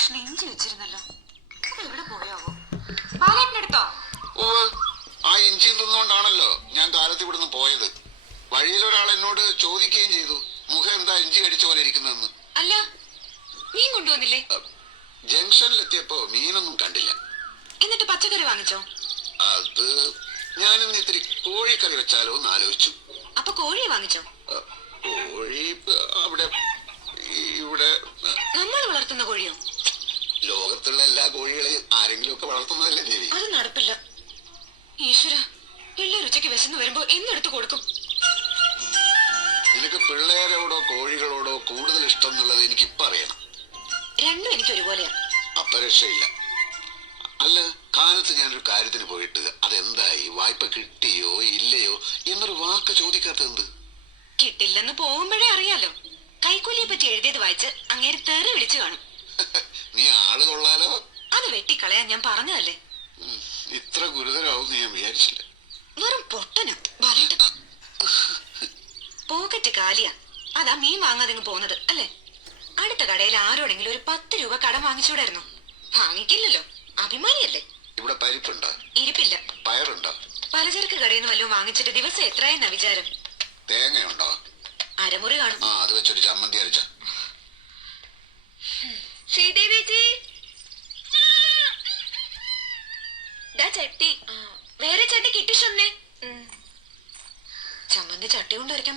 കഷ്ണം ഇഞ്ചി വെച്ചിരുന്നല്ലോ, അത് എവിടെ പോയാവോ? ബാലേട്ടന്റെ അടുത്തോ? ഓ, ആ ഇഞ്ചി തിന്നുകൊണ്ടാണല്ലോ ഞാൻ കാലത്ത് ഇവിടുന്ന് പോയത്. വഴിയിലൊരാൾ എന്നോട് ചോദിക്കുകയും ചെയ്തു, മുഖം എന്താ ഇഞ്ചി കടിച്ച പോലെ ഇരിക്കുന്നതെന്ന്. അല്ല, മീൻ കൊണ്ടുവന്നില്ലേ? ജംഗ്ഷനിലെത്തിയപ്പോ മീനൊന്നും കണ്ടില്ല. എന്നിട്ട് പച്ചക്കറി വാങ്ങിച്ചോ? അത് ഞാനിന്ന് ഇത്തിരി കോഴിക്കറി വെച്ചാലോ എന്ന് ആലോചിച്ചു. അപ്പൊ കോഴിയെ വാങ്ങിച്ചോ? കോഴി അവിടെ ഇവിടെ നമ്മൾ വളർത്തുന്ന കോഴിയോ? ലോകത്തുള്ള എല്ലാ കോഴികളെയും ആരെങ്കിലും ഒക്കെ വളർത്തുന്നതല്ലേ ദേവി? അത് നടപ്പില്ല. ഈശ്വര, പിള്ളേർ ഉച്ചയ്ക്ക് വിശന്ന് വരുമ്പോ എന്നെടുത്ത് കൊടുക്കും. നിനക്ക് പിള്ളേരോടോ കോഴികളോടോ കൂടുതൽ ഇഷ്ടം എന്നുള്ളത് എനിക്കിപ്പോ അറിയണം. രണ്ടും എനിക്ക് ഒരുപോലെയാ. അപ്പൊ രക്ഷയില്ല. അല്ല, കാലത്ത് ഞാനൊരു കാര്യത്തിന് പോയിട്ട് അതെന്തായി, വായ്പ കിട്ടിയോ ഇല്ലയോ എന്നൊരു വാക്ക് ചോദിക്കാത്ത എന്ത്? കിട്ടില്ലെന്ന് പോകുമ്പോഴേ അറിയാലോ. കൈക്കൂലിയെ പറ്റി എഴുതിയത് വായിച്ച് അങ്ങേര് തെറി വിളിച്ചു കാണും. നീ ആള് കൊള്ളാലോ. അത് വെട്ടിക്കളയാൻ ഞാൻ പറഞ്ഞതല്ലേ. ഇത്ര ഗുരുതരാവും ഞാൻ വിചാരിച്ചില്ല. വെറും പൊട്ടനും ബാലേട്ടൻ. പോക്കറ്റ് കാലിയാ, അതാ മീൻ വാങ്ങാതെ പോകുന്നത് അല്ലേ? അടുത്ത കടയിൽ ആരോടെങ്കിലും ഒരു 10 രൂപ കടം വാങ്ങിച്ചൂടായിരുന്നു? വാങ്ങിക്കില്ലല്ലോ, അഭിമാനിയല്ലേ. ഇവിടെ പരിപ്പുണ്ടോ? ഇരിപ്പില്ല. പയറുണ്ടോ? പലചരക്ക് കടയിൽ നിന്ന് വല്ലതും വാങ്ങിച്ചിട്ട് ദിവസം എത്രയെന്നാ വിചാരം? തേങ്ങയുണ്ടോ? അരമുറി കാണും. ആ, അത് വെച്ചൊരു ചമ്മന്തി അരച്ച. ശ്രീദേവേച്ചി, ചട്ടി വേറെ ചട്ടി കിട്ടിഷൊന്നേ. ചമ്മന്തി ചട്ടി കൊണ്ട് അരയ്ക്കാൻ